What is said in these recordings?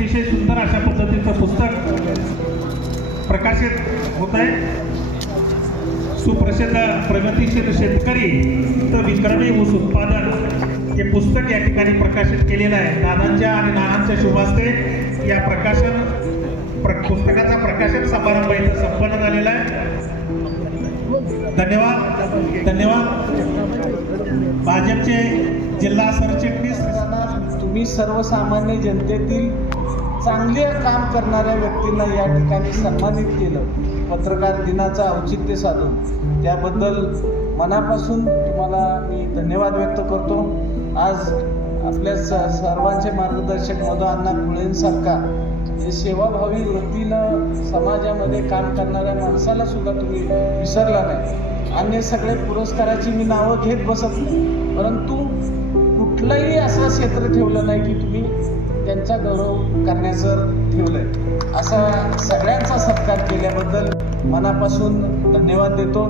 अतिशय सुंदर अशा पद्धतीचं पुस्तक प्रकाशित होत आहे. सुप्रसिद्ध प्रगतीशील शेतकरी तर विक्रमी ऊस उत्पादन हे पुस्तक या ठिकाणी प्रकाशित केलेलं आहे. दादांच्या आणि नानांच्या शुभास्ते या प्रकाशन प्र पुस्तकाचा प्रकाशन समारंभ इथं संपन्न झालेला आहे. धन्यवाद. धन्यवाद. भाजपचे जिल्हा सरचिटणीस. तुम्ही सर्वसामान्य जनतेतील चांगले काम करणाऱ्या व्यक्तींना या ठिकाणी सन्मानित केलं. पत्रकार दिनाचं औचित्य साधून. त्याबद्दल मनापासून तुम्हाला मी धन्यवाद व्यक्त करतो. आज आपल्या स सर्वांचे मार्गदर्शक मधु अण्णा कुळेंसारखा हे सेवाभावी वृत्तीनं समाजामध्ये काम करणाऱ्या माणसाला सुद्धा तुम्ही विसरला नाही. अन्य सगळे पुरस्काराची मी नावं घेत बसत नाही. परंतु कुठलंही असं क्षेत्र ठेवलं नाही की तुम्ही त्यांचा गौरव करण्याचं ठेवलंय. असा सगळ्यांचा सत्कार केल्याबद्दल मनापासून धन्यवाद देतो.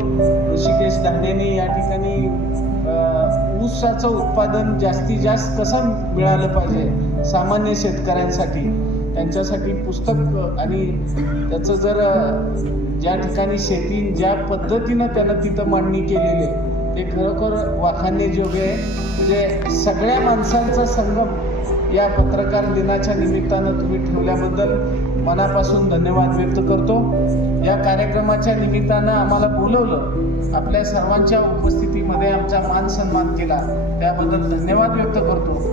ऋषिकेश दांडेने या ठिकाणी ऊसाचं उत्पादन जास्तीत जास्त कसं मिळालं पाहिजे सामान्य शेतकऱ्यांसाठी त्यांच्यासाठी पुस्तक आणि त्याचं जर ज्या ठिकाणी शेती ज्या पद्धतीनं त्यानं तिथं मांडणी केलेली आहे हे खरोखर वाखाणण्याजोगे जोगे म्हणजे सगळ्या माणसांचा संगम या पत्रकार दिनाच्या निमित्तानं तुम्ही ठेवल्याबद्दल मनापासून धन्यवाद व्यक्त करतो. या कार्यक्रमाच्या निमित्तानं आम्हाला बोलवलं आपल्या सर्वांच्या उपस्थितीमध्ये आमचा मान सन्मान केला. त्याबद्दल धन्यवाद व्यक्त करतो.